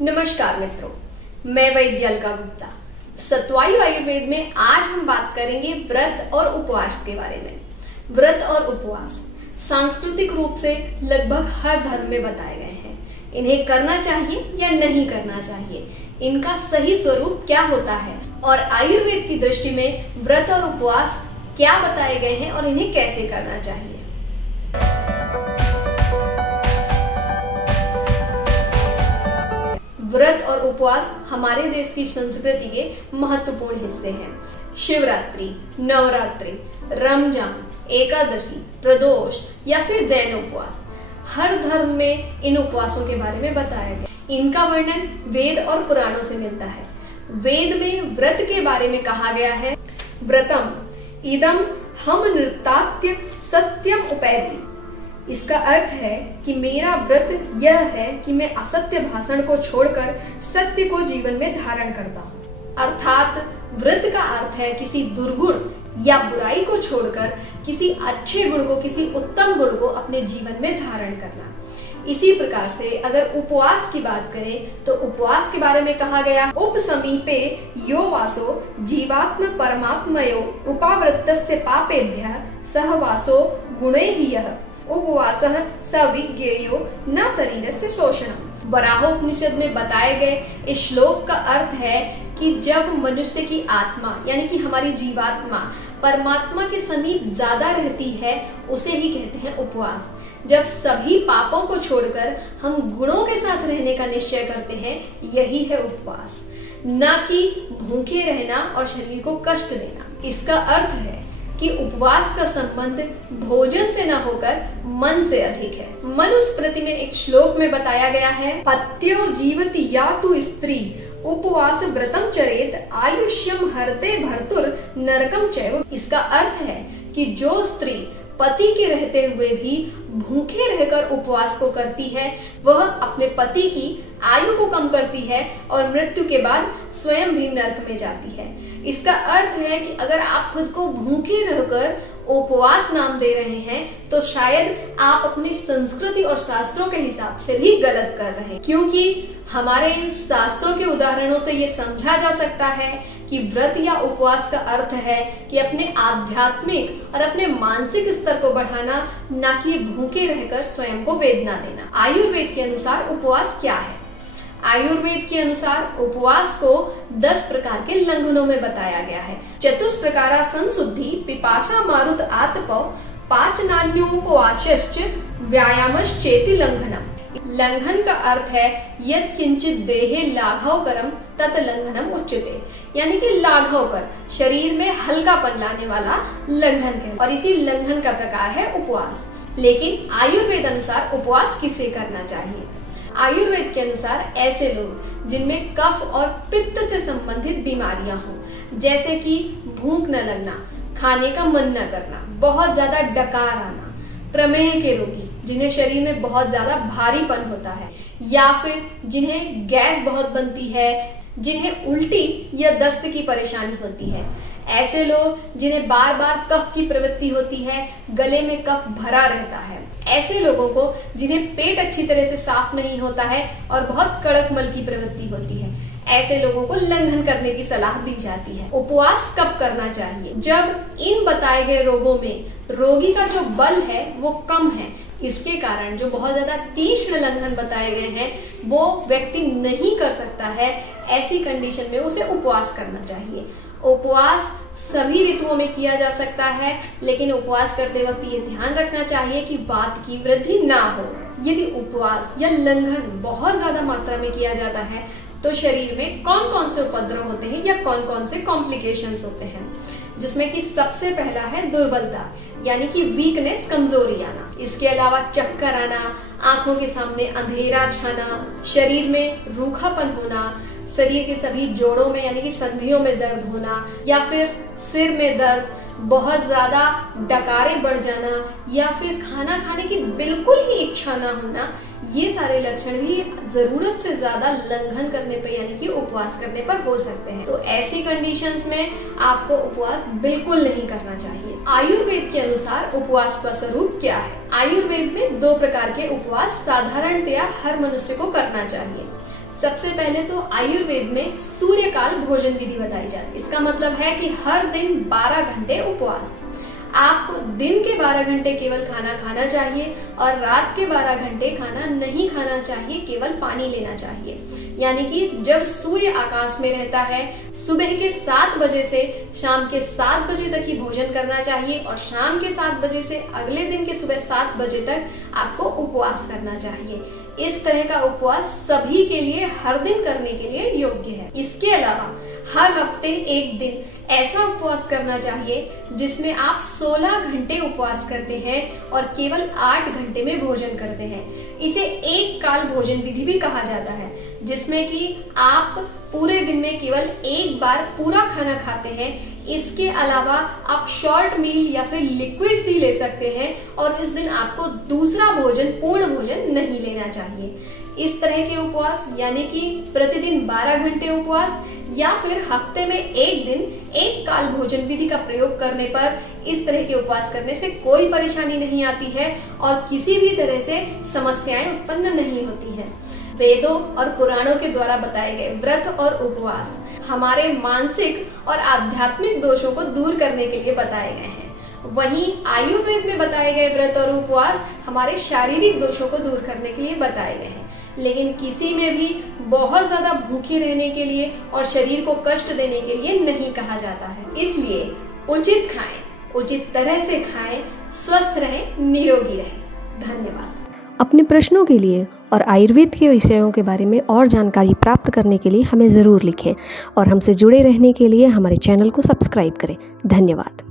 नमस्कार मित्रों, मैं वैद्य अलका गुप्ता। सत्वायु आयुर्वेद में आज हम बात करेंगे व्रत और उपवास के बारे में। व्रत और उपवास सांस्कृतिक रूप से लगभग हर धर्म में बताए गए हैं। इन्हें करना चाहिए या नहीं करना चाहिए, इनका सही स्वरूप क्या होता है और आयुर्वेद की दृष्टि में व्रत और उपवास क्या बताए गए हैं और इन्हें कैसे करना चाहिए। व्रत और उपवास हमारे देश की संस्कृति के महत्वपूर्ण हिस्से हैं। शिवरात्रि, नवरात्रि, रमजान, एकादशी, प्रदोष या फिर जैन उपवास, हर धर्म में इन उपवासों के बारे में बताया गया। इनका वर्णन वेद और पुराणों से मिलता है। वेद में व्रत के बारे में कहा गया है, व्रतम इदम हम नृत्यात्य सत्यम उपैति। इसका अर्थ है कि मेरा व्रत यह है कि मैं असत्य भाषण को छोड़कर सत्य को जीवन में धारण करता हूँ। अर्थात व्रत का अर्थ है किसी दुर्गुण या बुराई को छोड़कर किसी अच्छे गुण को, किसी उत्तम गुण को अपने जीवन में धारण करना। इसी प्रकार से अगर उपवास की बात करें तो उपवास के बारे में कहा गया, उपसमीपे यो वासो जीवात्म परमात्मयो उपावृत्तस्य पापेभ्यः सहवासो गुणैः यः उपवासः सविज्ञेयो न शरीरस्य शोषणम्। बराहोपनिषद में बताए गए इस श्लोक का अर्थ है कि जब मनुष्य की आत्मा यानी कि हमारी जीवात्मा परमात्मा के समीप ज्यादा रहती है, उसे ही कहते हैं उपवास। जब सभी पापों को छोड़कर हम गुणों के साथ रहने का निश्चय करते हैं, यही है उपवास, न कि भूखे रहना और शरीर को कष्ट देना। इसका अर्थ है कि उपवास का संबंध भोजन से न होकर मन से अधिक है। मनुस्मृति में एक श्लोक में बताया गया है, पत्यो जीवति या तु स्त्री उपवास व्रतम चरेत आयुष्यम हरते भर्तुर नरकम चैव। इसका अर्थ है कि जो स्त्री पति के रहते हुए भी भूखे रहकर उपवास को करती है, वह अपने पति की आयु को कम करती है और मृत्यु के बाद स्वयं भी नरक में जाती है। इसका अर्थ है कि अगर आप खुद को भूखे रहकर उपवास नाम दे रहे हैं तो शायद आप अपनी संस्कृति और शास्त्रों के हिसाब से भी गलत कर रहे हैं, क्योंकि हमारे इन शास्त्रों के उदाहरणों से ये समझा जा सकता है कि व्रत या उपवास का अर्थ है कि अपने आध्यात्मिक और अपने मानसिक स्तर को बढ़ाना, न कि भूखे रहकर स्वयं को वेदना देना। आयुर्वेद के अनुसार उपवास क्या है? आयुर्वेद के अनुसार उपवास को 10 प्रकार के लंघनों में बताया गया है। चतुष्प्रकारा संशुद्धि पिपाशा मारुत आतपौ पाचनान्योपवासश्च व्यायामश्चेति लंघनम। लंघन का अर्थ है यत् किंचित देहे लाघवकरम तत् लंघनम उच्यते, यानी कि लाघव पर शरीर में हल्कापन लाने वाला लंघन है, और इसी लंघन का प्रकार है उपवास। लेकिन आयुर्वेद अनुसार उपवास किसे करना चाहिए? आयुर्वेद के अनुसार ऐसे लोग जिनमें कफ और पित्त से संबंधित बीमारियां हों, जैसे कि भूख न लगना, खाने का मन न करना, बहुत ज्यादा डकार आना, प्रमेह के रोगी जिन्हें शरीर में बहुत ज्यादा भारीपन होता है, या फिर जिन्हें गैस बहुत बनती है, जिन्हें उल्टी या दस्त की परेशानी होती है, ऐसे लोग जिन्हें बार बार कफ की प्रवृत्ति होती है, गले में कफ भरा रहता है, ऐसे लोगों को जिन्हें पेट अच्छी तरह से साफ नहीं होता है और बहुत कड़क मल की प्रवृत्ति होती है, ऐसे लोगों को लंघन करने की सलाह दी जाती है। उपवास कब करना चाहिए? जब इन बताए गए रोगों में रोगी का जो बल है वो कम है, इसके कारण जो बहुत ज्यादा तीक्ष्ण लंघन बताए गए हैं वो व्यक्ति नहीं कर सकता है, ऐसी कंडीशन में उसे उपवास करना चाहिए। उपवास सभी ऋतुओं में किया जा सकता है, लेकिन उपवास करते वक्त ये ध्यान रखना चाहिए कि वात की वृद्धि ना हो। यदि उपवास या लंघन बहुत ज्यादा मात्रा में किया जाता है तो शरीर में कौन कौन से उपद्रव होते हैं या कौन कौन से कॉम्प्लिकेशंस होते हैं, जिसमें कि सबसे पहला है दुर्बलता, यानी कि वीकनेस, कमजोरी आना। इसके अलावा चक्कर आना, आंखों के सामने अंधेरा छाना, शरीर में रूखापन होना, शरीर के सभी जोड़ों में यानी कि संधियों में दर्द होना, या फिर सिर में दर्द, बहुत ज्यादा डकारें बढ़ जाना, या फिर खाना खाने की बिल्कुल ही इच्छा ना होना, ये सारे लक्षण भी जरूरत से ज्यादा लंघन करने पर यानी कि उपवास करने पर हो सकते हैं। तो ऐसी कंडीशंस में आपको उपवास बिल्कुल नहीं करना चाहिए। आयुर्वेद के अनुसार उपवास का स्वरूप क्या है? आयुर्वेद में 2 प्रकार के उपवास साधारणतया हर मनुष्य को करना चाहिए। सबसे पहले तो आयुर्वेद में सूर्यकाल भोजन विधि बताई जाती है। इसका मतलब है कि हर दिन 12 घंटे उपवास। आपको दिन के 12 घंटे केवल खाना खाना चाहिए और रात के 12 घंटे खाना नहीं खाना चाहिए, केवल पानी लेना चाहिए। यानी कि जब सूर्य आकाश में रहता है सुबह के 7 बजे से शाम के 7 बजे तक ही भोजन करना चाहिए और शाम के 7 बजे से अगले दिन के सुबह 7 बजे तक आपको उपवास करना चाहिए। इस तरह का उपवास सभी के लिए हर दिन करने के लिए योग्य है। इसके अलावा हर हफ्ते एक दिन ऐसा उपवास करना चाहिए जिसमें आप 16 घंटे उपवास करते हैं और केवल 8 घंटे में भोजन करते हैं। इसे एक काल भोजन विधि भी कहा जाता है, जिसमें कि आप पूरे दिन में केवल एक बार पूरा खाना खाते हैं। इसके अलावा आप शॉर्ट मील या फिर लिक्विड सी ले सकते हैं और इस दिन आपको दूसरा भोजन, पूर्ण भोजन नहीं लेना चाहिए। इस तरह के उपवास यानी कि प्रतिदिन 12 घंटे उपवास या फिर हफ्ते में एक दिन एक काल भोजन विधि का प्रयोग करने पर इस तरह के उपवास करने से कोई परेशानी नहीं आती है और किसी भी तरह से समस्याएं उत्पन्न नहीं होती हैं। वेदों और पुराणों के द्वारा बताए गए व्रत और उपवास हमारे मानसिक और आध्यात्मिक दोषों को दूर करने के लिए बताए गए हैं। वहीं आयुर्वेद में बताए गए व्रत और उपवास हमारे शारीरिक दोषों को दूर करने के लिए बताए गए हैं। लेकिन किसी में भी बहुत ज्यादा भूखे रहने के लिए और शरीर को कष्ट देने के लिए नहीं कहा जाता है। इसलिए उचित खाएं, उचित तरह से खाएं, स्वस्थ रहें, निरोगी रहें। धन्यवाद। अपने प्रश्नों के लिए और आयुर्वेद के विषयों के बारे में और जानकारी प्राप्त करने के लिए हमें ज़रूर लिखें और हमसे जुड़े रहने के लिए हमारे चैनल को सब्सक्राइब करें। धन्यवाद।